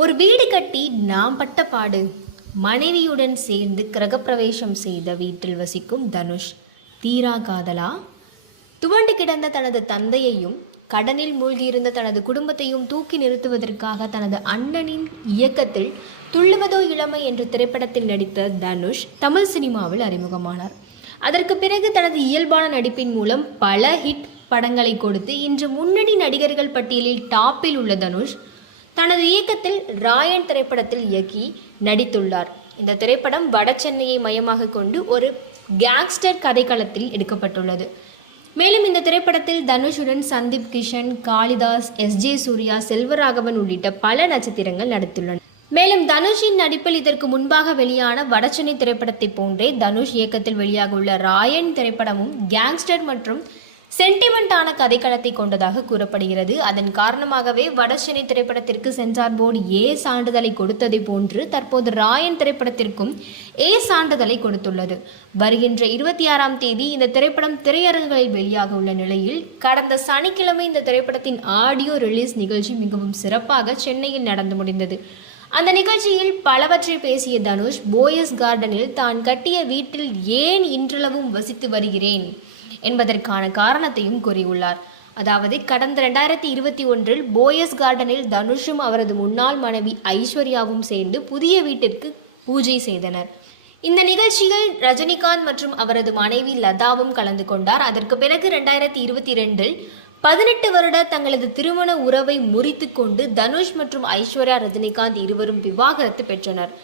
ஒரு வீடு கட்டி நாம் பட்ட பாடு. மனைவியுடன் சேர்ந்து கிரகப்பிரவேசம் செய்த வீட்டில் வசிக்கும் தனுஷ். தீரா காதலா? துவண்டு கிடந்த தனது தந்தையையும் கடனில் மூழ்கியிருந்த தனது குடும்பத்தையும் தூக்கி நிறுத்துவதற்காக தனது அண்ணனின் இயக்கத்தில் துள்ளுவதோ இளமை என்ற திரைப்படத்தில் நடித்த தனுஷ் தமிழ் சினிமாவில் அறிமுகமானார். அதற்கு பிறகு தனது இயல்பான நடிப்பின் மூலம் பல ஹிட் படங்களை கொடுத்து இன்று முன்னணி நடிகர்கள் பட்டியலில் டாப்பில் உள்ள தனுஷ் தனது இயக்கத்தில் ராயன் திரைப்படத்தில் இயக்கி நடித்துள்ளார். இந்த திரைப்படம் வட சென்னையை மையமாக கொண்டு ஒரு கேங்ஸ்டர் கதைக்களத்தில் எடுக்கப்பட்டுள்ளது. மேலும் இந்த திரைப்படத்தில் தனுஷுடன் சந்தீப் கிஷன், காளிதாஸ், எஸ்.ஜே. சூர்யா, செல்வராகவன் உள்ளிட்ட பல நட்சத்திரங்கள் நடித்துள்ளனர். மேலும் தனுஷின் நடிப்பில் இதற்கு முன்பாக வெளியான வடசென்னை திரைப்படத்தை போன்றே தனுஷ் இயக்கத்தில் வெளியாக உள்ள ராயன் திரைப்படமும் கேங்ஸ்டர் மற்றும் சென்டிமெண்டான கதைக்களத்தை கொண்டதாக கூறப்படுகிறது. அதன் காரணமாகவே வடசென்னை திரைப்படத்திற்கு சென்சார் போர்டு ஏ சான்றிதழை கொடுத்ததை போன்று தற்போது ராயன் திரைப்படத்திற்கும் ஏ சான்றிதழை கொடுத்துள்ளது. வருகின்ற 26ஆம் தேதி இந்த திரைப்படம் திரையரங்குகளில் வெளியாக உள்ள நிலையில் கடந்த சனிக்கிழமை இந்த திரைப்படத்தின் ஆடியோ ரிலீஸ் நிகழ்ச்சி மிகவும் சிறப்பாக சென்னையில் நடந்து முடிந்தது. அந்த நிகழ்ச்சியில் பலவற்றை பேசிய தனுஷ் போயஸ் கார்டனில் தான் கட்டிய வீட்டில் ஏன் இன்றளவும் வசித்து வருகிறேன் என்பதற்கான காரணத்தையும் கூறியுள்ளார். அதாவது கடந்த 2021 போயஸ் கார்டனில் தனுஷும் அவரது முன்னாள் மனைவி ஐஸ்வர்யாவும் சேர்ந்து புதிய வீட்டிற்கு பூஜை செய்தனர். இந்த நிகழ்ச்சியில் ரஜினிகாந்த் மற்றும் அவரது மனைவி லதாவும் கலந்து கொண்டார். அதற்கு பிறகு 2022 18 வருட தங்களது திருமண உறவை முறித்து கொண்டு தனுஷ் மற்றும் ஐஸ்வர்யா ரஜினிகாந்த் இருவரும் விவாகரத்து பெற்றனர்.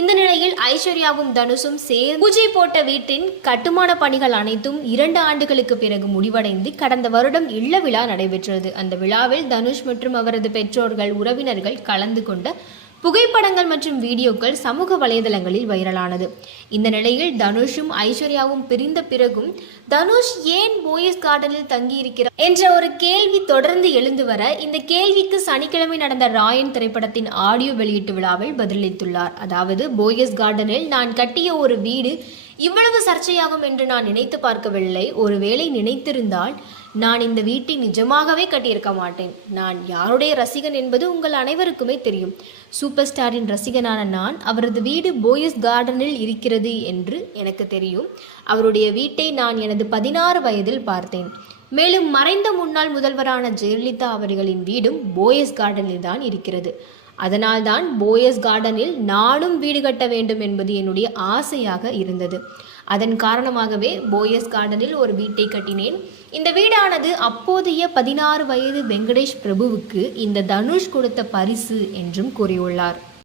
இந்த நிலையில் ஐஸ்வர்யாவும் தனுஷும் சேர்ந்து பூஜை போட்ட வீட்டின் கட்டுமான பணிகள் அனைத்தும் 2 ஆண்டுகளுக்கு பிறகு முடிவடைந்து கடந்த வருடம் இல்ல விழா நடைபெற்றது. அந்த விழாவில் தனுஷ் மற்றும் அவரது பெற்றோர்கள், உறவினர்கள் கலந்து கொண்ட புகைப்படங்கள் மற்றும் வீடியோக்கள் சமூக வலைதளங்களில் வைரலானது. இந்த நிலையில் தனுஷும் ஐஸ்வர்யாவும் பிரிந்த பிறகும் தனுஷ் ஏன் போயஸ் கார்டனில் தங்கியிருக்கிறார் என்ற ஒரு கேள்வி தொடர்ந்து எழுந்து வர, இந்த கேள்விக்கு சனிக்கிழமை நடந்த ராயன் திரைப்படத்தின் ஆடியோ வெளியீட்டு விழாவில் பதிலளித்துள்ளார். அதாவது, போயஸ் கார்டனில் நான் கட்டிய ஒரு வீடு இவ்வளவு சர்ச்சையாகும் என்று நான் நினைத்து பார்க்கவில்லை. ஒருவேளை நினைத்திருந்தால் நான் இந்த வீட்டை நிஜமாகவே கட்டியிருக்க மாட்டேன். நான் யாருடைய ரசிகன் என்பது உங்கள் அனைவருக்குமே தெரியும். சூப்பர் ஸ்டாரின் ரசிகனான நான் அவரது வீடு போயஸ் கார்டனில் இருக்கிறது என்று எனக்கு தெரியும். அவருடைய வீட்டை நான் எனது 16 வயதில் பார்த்தேன். மேலும் மறைந்த முன்னாள் முதல்வரான ஜெயலலிதா அவர்களின் வீடும் போயஸ் கார்டனில் தான் இருக்கிறது. அதனால்தான் போயஸ் கார்டனில் நானும் வீடு கட்ட வேண்டும் என்பது என்னுடைய ஆசையாக இருந்தது. அதன் காரணமாகவே போயஸ் கார்டனில் ஒரு வீட்டை கட்டினேன். இந்த வீடானது அப்போதைய 16 வயது வெங்கடேஷ் பிரபுவுக்கு இந்த தனுஷ் கொடுத்த பரிசு என்றும் கூறியுள்ளார்.